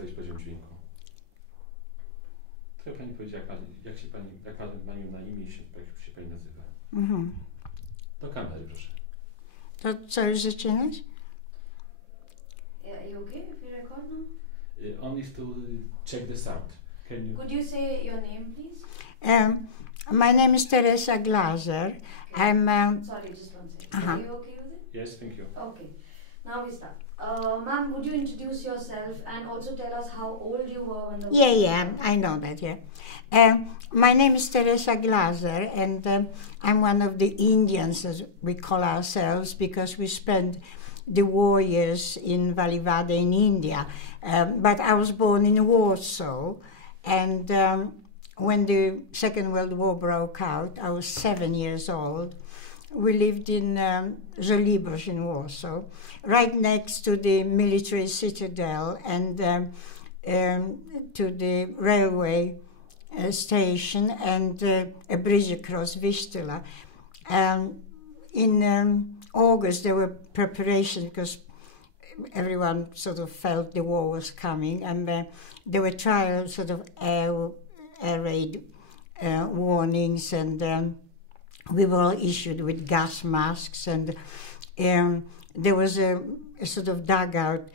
coś po dźwięku. Trochę pani powiedziała, jak pani na imię jak się pani nazywa. Do kamery, proszę. To co, już zaczynać? Are you okay if we record now? Only to check the sound. Could you say your name, please? My name is Teresa Glaser. Okay. I'm... Sorry, just one second. Are you okay with it? Yes, thank you. Okay. Now we start. Ma'am, would you introduce yourself and also tell us how old you were when the... Yeah, I know that, yeah. My name is Teresa Glaser, and I'm one of the Indians, as we call ourselves, because we spent the war years in Valivade in India. But I was born in Warsaw, and when the Second World War broke out, I was 7 years old. We lived in Żoliborz in Warsaw, right next to the military citadel and to the railway station and a bridge across Vistula. In August there were preparations because everyone sort of felt the war was coming, and there were trials, sort of air raid warnings, and we were all issued with gas masks, and there was a sort of dugout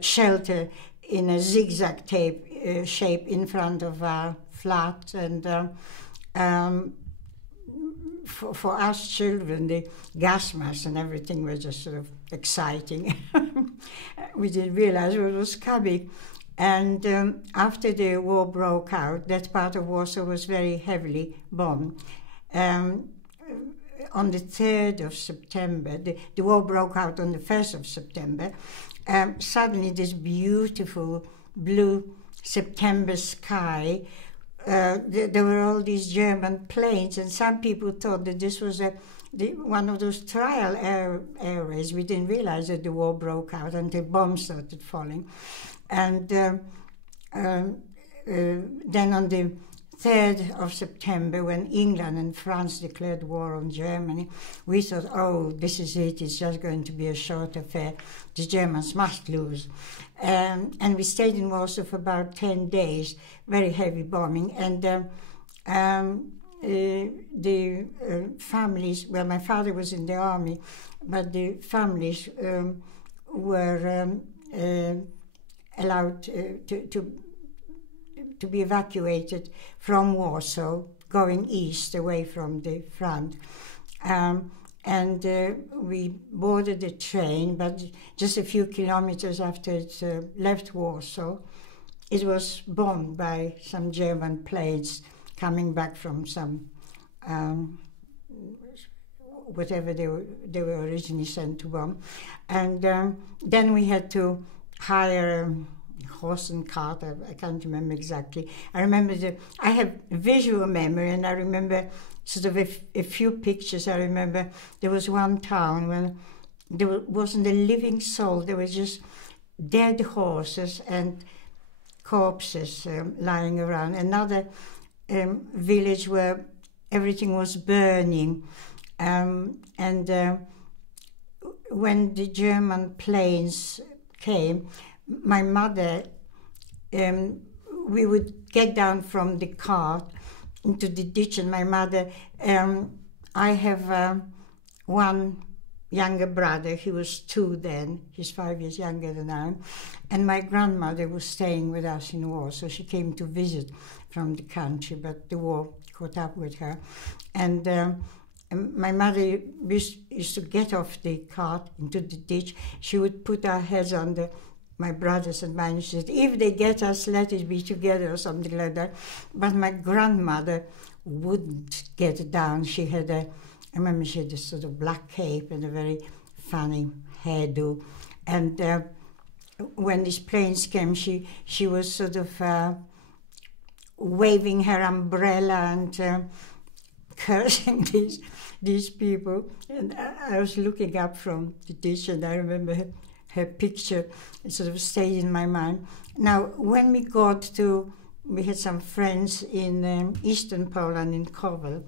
shelter in a zigzag shape in front of our flat, and for us children, the gas masks and everything were just sort of exciting. We didn't realize what was coming. And after the war broke out, that part of Warsaw was very heavily bombed. On the 3rd of September, the war broke out on the 1st of September, suddenly this beautiful blue September sky, there were all these German planes, and some people thought that this was one of those trial air raids. We didn't realize that the war broke out until bombs started falling. And then on the 3rd of September, when England and France declared war on Germany, we thought, oh, this is it, it's just going to be a short affair, the Germans must lose. And we stayed in Warsaw for about 10 days, very heavy bombing, and the families, well, my father was in the army, but the families were allowed to be evacuated from Warsaw, going east, away from the front. And we boarded a train, but just a few kilometers after it left Warsaw, it was bombed by some German planes coming back from some, whatever they were originally sent to bomb. And then we had to hire horse and cart, I can't remember exactly. I remember I have visual memory, and I remember sort of a few pictures. I remember there was one town when there wasn't a living soul. There were just dead horses and corpses lying around. Another village where everything was burning. And when the German planes came, my mother, we would get down from the cart into the ditch, and my mother, I have one younger brother, he was 2 then, he's 5 years younger than I am, and my grandmother was staying with us in Warsaw. She came to visit from the country, but the war caught up with her. And my mother used to get off the cart into the ditch. She would put our heads under my brothers and mine. She said, if they get us, let it be together, or something like that. But my grandmother wouldn't get down. She had I remember she had this sort of black cape and a very funny hairdo. And when these planes came, she was sort of waving her umbrella and cursing these people. And I was looking up from the ditch, and I remember her picture sort of stayed in my mind. Now, when we had some friends in eastern Poland, in Kowal.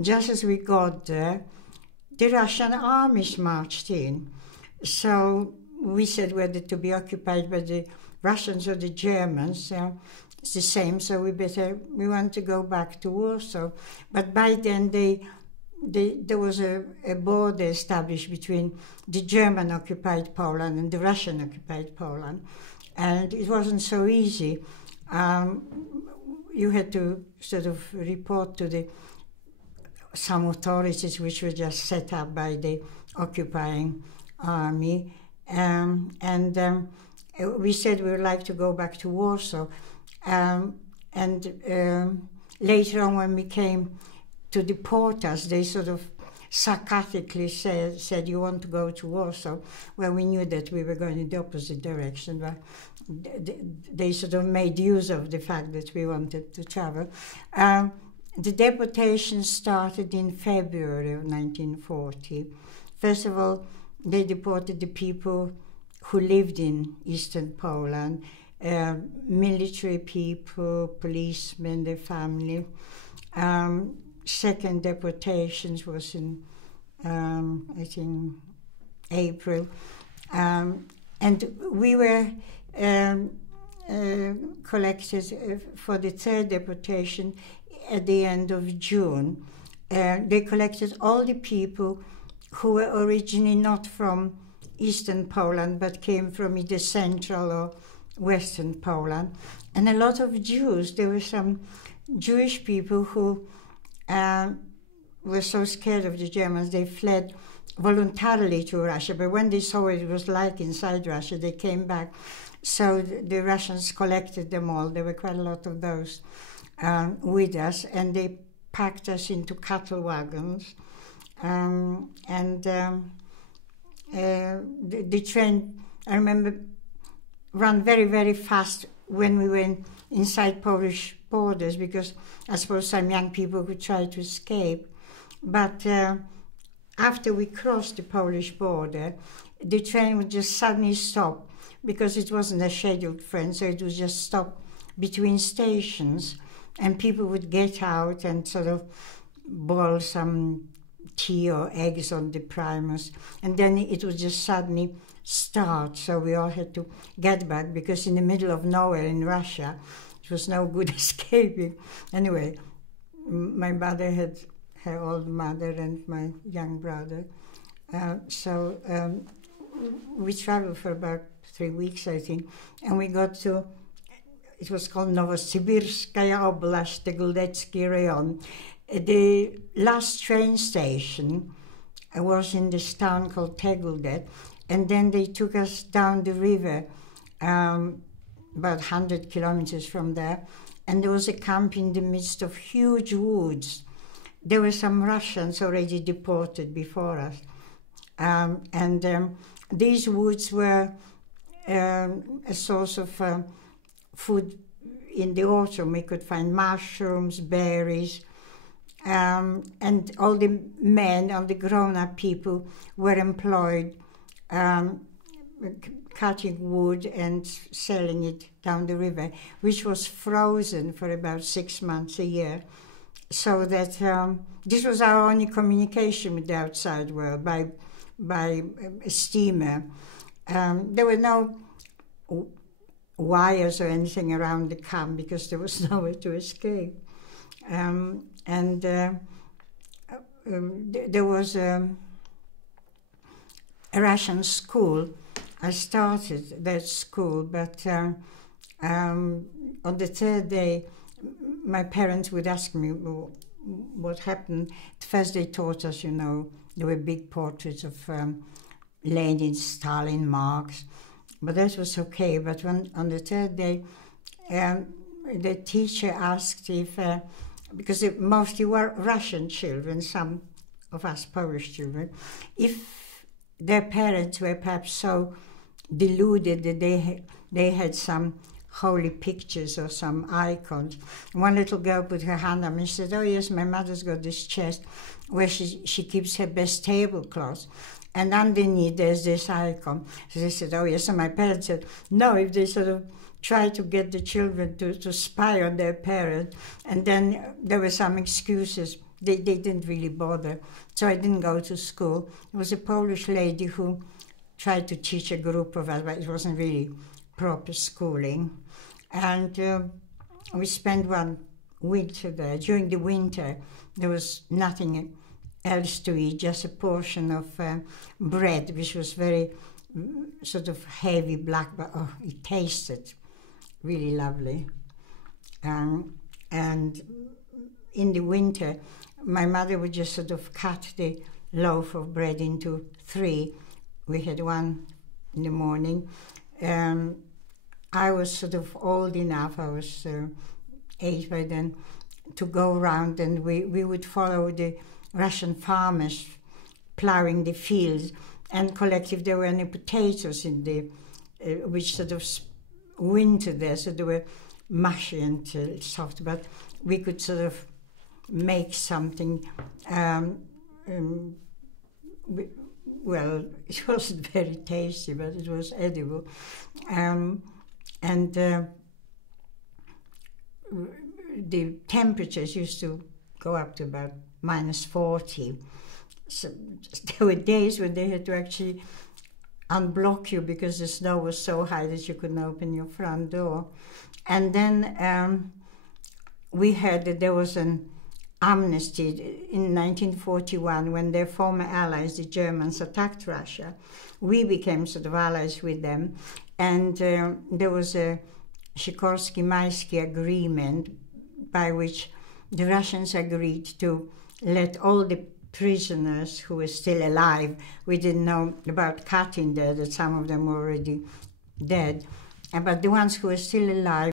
Just as we got there, the Russian armies marched in. So we said whether to be occupied by the Russians or the Germans. It's the same, so we want to go back to Warsaw. But by then there was a border established between the German-occupied Poland and the Russian-occupied Poland. And it wasn't so easy. You had to sort of report to some authorities which were just set up by the occupying army. We said we would like to go back to Warsaw. Later on, when we came to deport us, they sort of sarcastically said, you want to go to Warsaw? Well, we knew that we were going in the opposite direction, but they sort of made use of the fact that we wanted to travel. The deportation started in February of 1940. First of all, they deported the people who lived in eastern Poland, military people, policemen, their family. Second deportations was in, I think, April. And we were collected for the third deportation at the end of June. They collected all the people who were originally not from eastern Poland, but came from either central or western Poland. And a lot of Jews. There were some Jewish people who were so scared of the Germans, they fled voluntarily to Russia. But when they saw what it was like inside Russia, they came back. So the Russians collected them all. There were quite a lot of those with us, and they packed us into cattle wagons. The train, I remember, ran very, very fast when we were inside Polish borders, because I suppose some young people would try to escape. But after we crossed the Polish border, the train would just suddenly stop, because it wasn't a scheduled train, so it would just stop between stations, and people would get out and sort of boil some tea or eggs on the primus, and then it would just suddenly start. So we all had to get back, because in the middle of nowhere in Russia, it was no good escaping. Anyway, my mother had her old mother and my young brother. So we traveled for about 3 weeks, I think, and we got to, it was called Novosibirskaya Oblast, Teguldecki Rayon. The last train station was in this town called Teguldec, and then they took us down the river, about 100 kilometers from there, and there was a camp in the midst of huge woods. There were some Russians already deported before us, these woods were a source of food in the autumn. We could find mushrooms, berries, and all the men, all the grown-up people were employed cutting wood and selling it down the river, which was frozen for about 6 months a year. So that this was our only communication with the outside world, by a steamer. There were no wires or anything around the camp, because there was nowhere to escape. There was a Russian school. I started that school, but on the third day, my parents would ask me what happened. First they taught us, there were big portraits of Lenin, Stalin, Marx, but that was okay. But on the third day, the teacher asked if, because they mostly were Russian children, some of us Polish children, if their parents were perhaps so deluded that they had some holy pictures or some icons. One little girl put her hand up and she said, "Oh yes, my mother's got this chest where she keeps her best tablecloths, and underneath there's this icon." So they said, "Oh yes." So my parents said, no, if they sort of try to get the children to spy on their parents, and then there were some excuses. They didn't really bother. So I didn't go to school. There was a Polish lady who tried to teach a group of us, but it wasn't really proper schooling. And we spent one winter there. During the winter, there was nothing else to eat, just a portion of bread, which was very sort of heavy black, but it tasted really lovely. And in the winter, my mother would just sort of cut the loaf of bread into 3. We had one in the morning. I was sort of old enough, I was 8 by then, to go around, and we would follow the Russian farmers ploughing the fields and collect if there were any potatoes in the, which sort of winter there, so they were mushy and soft, but we could sort of make something. Well, it wasn't very tasty, but it was edible. The temperatures used to go up to about -40. So there were days when they had to actually unblock you because the snow was so high that you couldn't open your front door. And then we heard that there was an amnesty in 1941 when their former allies, the Germans, attacked Russia. We became sort of allies with them, and there was a Sikorsky-Maisky agreement by which the Russians agreed to let all the prisoners who were still alive, we didn't know about Katyn there, that some of them were already dead, but the ones who were still alive